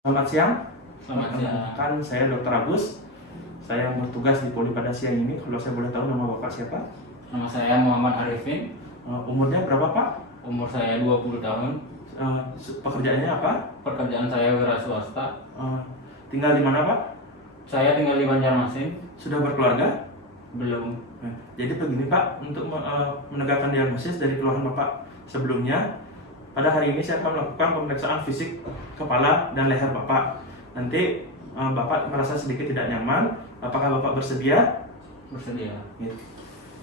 Selamat siang. Selamat siang. Kan saya Dr. Agus. Saya bertugas di Poli pada siang ini. Kalau saya boleh tahu nama Bapak siapa? Nama saya Muhammad Arifin. Umurnya berapa, Pak? Umur saya 20 tahun. Pekerjaannya apa? Pekerjaan saya wira swasta. Tinggal di mana, Pak? Saya tinggal di Banjarmasin. Sudah berkeluarga? Belum. Jadi begini, Pak, untuk menegakkan diagnosis dari keluhan Bapak sebelumnya, pada hari ini saya akan melakukan pemeriksaan fisik kepala dan leher Bapak. Nanti Bapak merasa sedikit tidak nyaman, apakah Bapak bersedia? Bersedia. Gitu.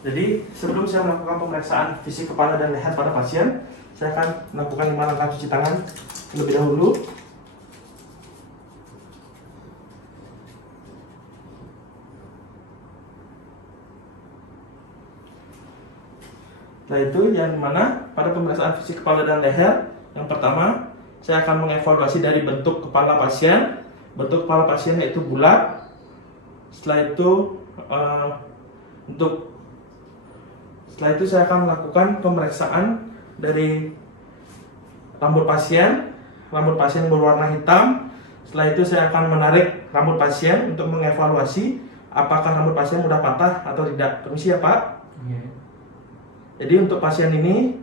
Jadi sebelum saya melakukan pemeriksaan fisik kepala dan leher pada pasien, saya akan melakukan 5 langkah cuci tangan terlebih dahulu. Setelah itu, yang dimana pada pemeriksaan fisik kepala dan leher, yang pertama saya akan mengevaluasi dari bentuk kepala pasien. Bentuk kepala pasien yaitu bulat. Setelah itu saya akan melakukan pemeriksaan dari rambut pasien. Rambut pasien berwarna hitam. Setelah itu saya akan menarik rambut pasien untuk mengevaluasi apakah rambut pasien sudah patah atau tidak. Permisi ya, Pak. Jadi untuk pasien ini,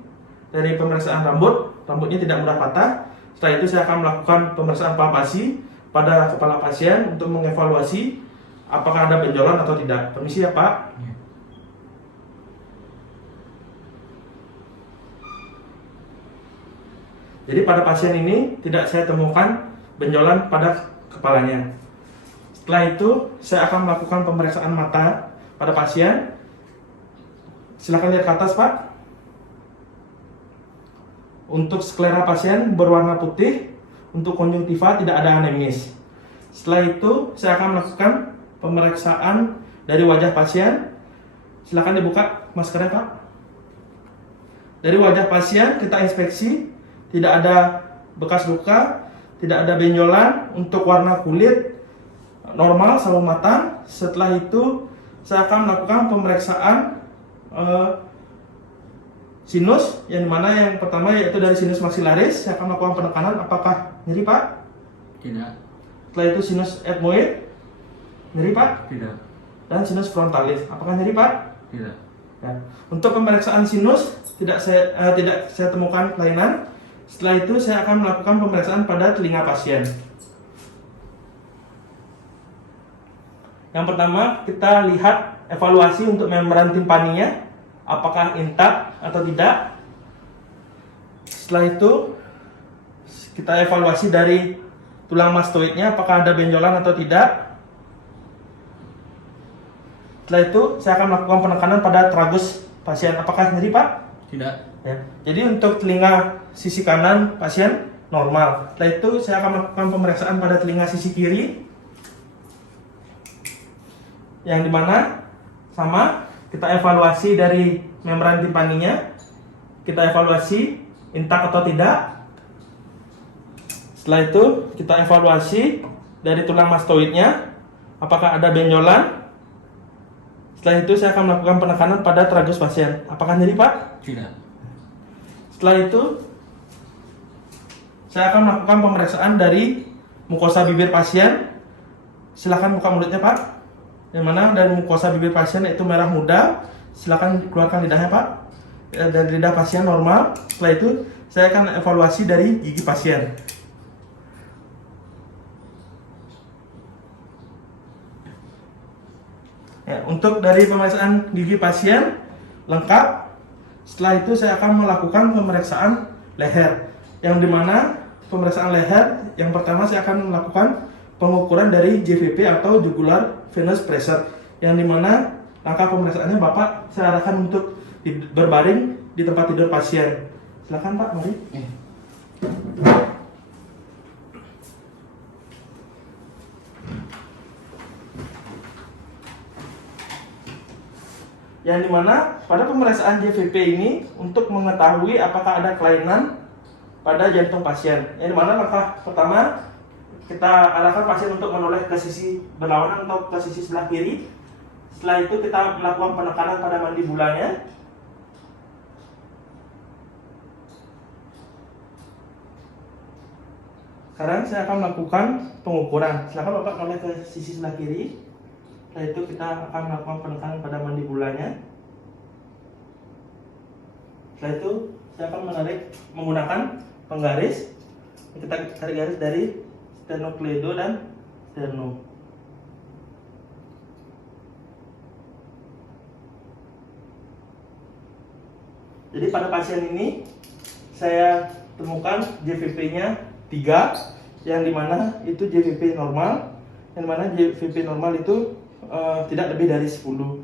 dari pemeriksaan rambutnya tidak mudah patah. Setelah itu saya akan melakukan pemeriksaan palpasi pada kepala pasien untuk mengevaluasi apakah ada benjolan atau tidak. Permisi ya, Pak. Jadi pada pasien ini tidak saya temukan benjolan pada kepalanya. Setelah itu saya akan melakukan pemeriksaan mata pada pasien. Silakan lihat ke atas, Pak. Untuk sklera pasien berwarna putih, untuk konjungtiva tidak ada anemis. Setelah itu saya akan melakukan pemeriksaan dari wajah pasien. Silakan dibuka maskernya, Pak. Dari wajah pasien kita inspeksi, tidak ada bekas luka, tidak ada benjolan. Untuk warna kulit normal, sawo matang. Setelah itu saya akan melakukan pemeriksaan sinus, yang dimana yang pertama yaitu dari sinus maxillaris. Saya akan melakukan penekanan. Apakah nyeri, Pak? Tidak. Setelah itu sinus ethmoid, nyeri, Pak? Tidak. Dan sinus frontalis, apakah nyeri, Pak? Tidak. Ya. Untuk pemeriksaan sinus tidak saya temukan kelainan. Setelah itu saya akan melakukan pemeriksaan pada telinga pasien. Yang pertama kita lihat evaluasi untuk membran timpaninya, apakah intak atau tidak. Setelah itu kita evaluasi dari tulang mastoidnya, apakah ada benjolan atau tidak. Setelah itu saya akan melakukan penekanan pada tragus pasien, apakah nyeri, Pak? Tidak. Ya. Jadi untuk telinga sisi kanan pasien normal. Setelah itu saya akan melakukan pemeriksaan pada telinga sisi kiri, yang dimana sama kita evaluasi dari membran timpaninya, kita evaluasi intak atau tidak. Setelah itu kita evaluasi dari tulang mastoidnya, apakah ada benjolan. Setelah itu saya akan melakukan penekanan pada tragus pasien, apakah nyeri, Pak? Tidak. Setelah itu saya akan melakukan pemeriksaan dari mukosa bibir pasien. Silakan buka mulutnya, Pak. Yang mana dari mukosa bibir pasien itu merah muda. Silakan keluarkan lidahnya, Pak. Dari lidah pasien normal. Setelah itu saya akan evaluasi dari gigi pasien. Ya, untuk dari pemeriksaan gigi pasien lengkap. Setelah itu saya akan melakukan pemeriksaan leher, yang dimana pemeriksaan leher yang pertama saya akan melakukan pengukuran dari JVP atau jugular venous pressure, yang dimana langkah pemeriksaannya Bapak saya arahkan untuk berbaring di tempat tidur pasien. Silakan, Pak, mari. Yang dimana pada pemeriksaan JVP ini untuk mengetahui apakah ada kelainan pada jantung pasien. Yang dimana langkah pertama kita arahkan pasien untuk menoleh ke sisi berlawanan atau ke sisi sebelah kiri. Setelah itu kita melakukan penekanan pada mandibulanya. Sekarang saya akan melakukan pengukuran. Silakan Bapak noleh ke sisi sebelah kiri. Setelah itu kita akan melakukan penekanan pada mandibulanya. Setelah itu saya akan menarik menggunakan penggaris. Kita tarik garis dari sternocleido dan sternum. Jadi pada pasien ini saya temukan JVP-nya 3, yang dimana itu JVP normal, yang mana JVP normal itu tidak lebih dari 10.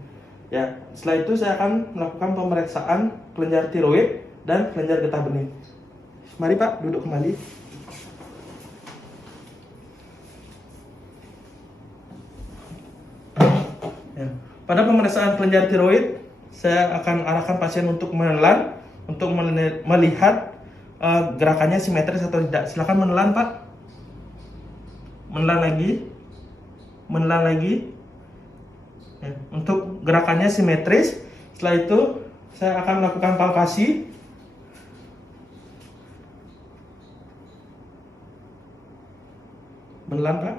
Ya, setelah itu saya akan melakukan pemeriksaan kelenjar tiroid dan kelenjar getah bening. Mari Pak, duduk kembali. Ya. Pada pemeriksaan kelenjar tiroid, saya akan arahkan pasien untuk menelan, untuk melihat gerakannya simetris atau tidak. Silakan menelan Pak. Menelan lagi. Ya. Untuk gerakannya simetris. Setelah itu saya akan melakukan palpasi. Menelan Pak.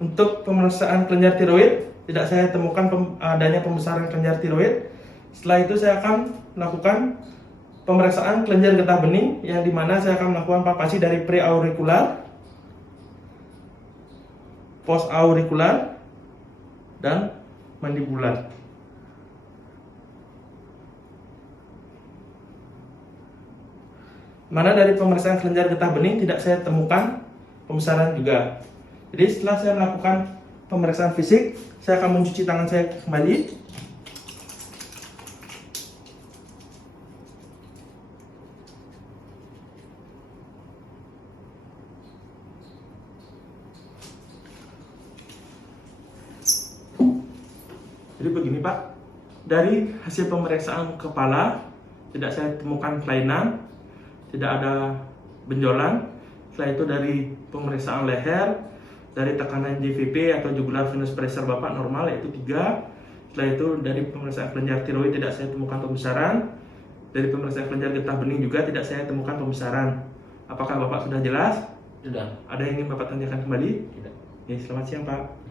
Untuk pemeriksaan kelenjar tiroid, tidak saya temukan adanya pembesaran kelenjar tiroid. Setelah itu saya akan melakukan pemeriksaan kelenjar getah bening, yang dimana saya akan melakukan palpasi dari preaurikular, postaurikular, dan mandibular. Mana dari pemeriksaan kelenjar getah bening tidak saya temukan pembesaran juga. Jadi setelah saya melakukan pemeriksaan fisik, saya akan mencuci tangan saya kembali. Jadi begini Pak, dari hasil pemeriksaan kepala tidak saya temukan kelainan, tidak ada benjolan. Setelah itu dari pemeriksaan leher, dari tekanan JVP atau jugular venous pressure Bapak normal, yaitu 3. Setelah itu dari pemeriksaan kelenjar tiroid tidak saya temukan pembesaran. Dari pemeriksaan kelenjar getah bening juga tidak saya temukan pembesaran. Apakah Bapak sudah jelas? Sudah. Ada yang ingin Bapak tanyakan kembali? Tidak. Ya, selamat siang Pak.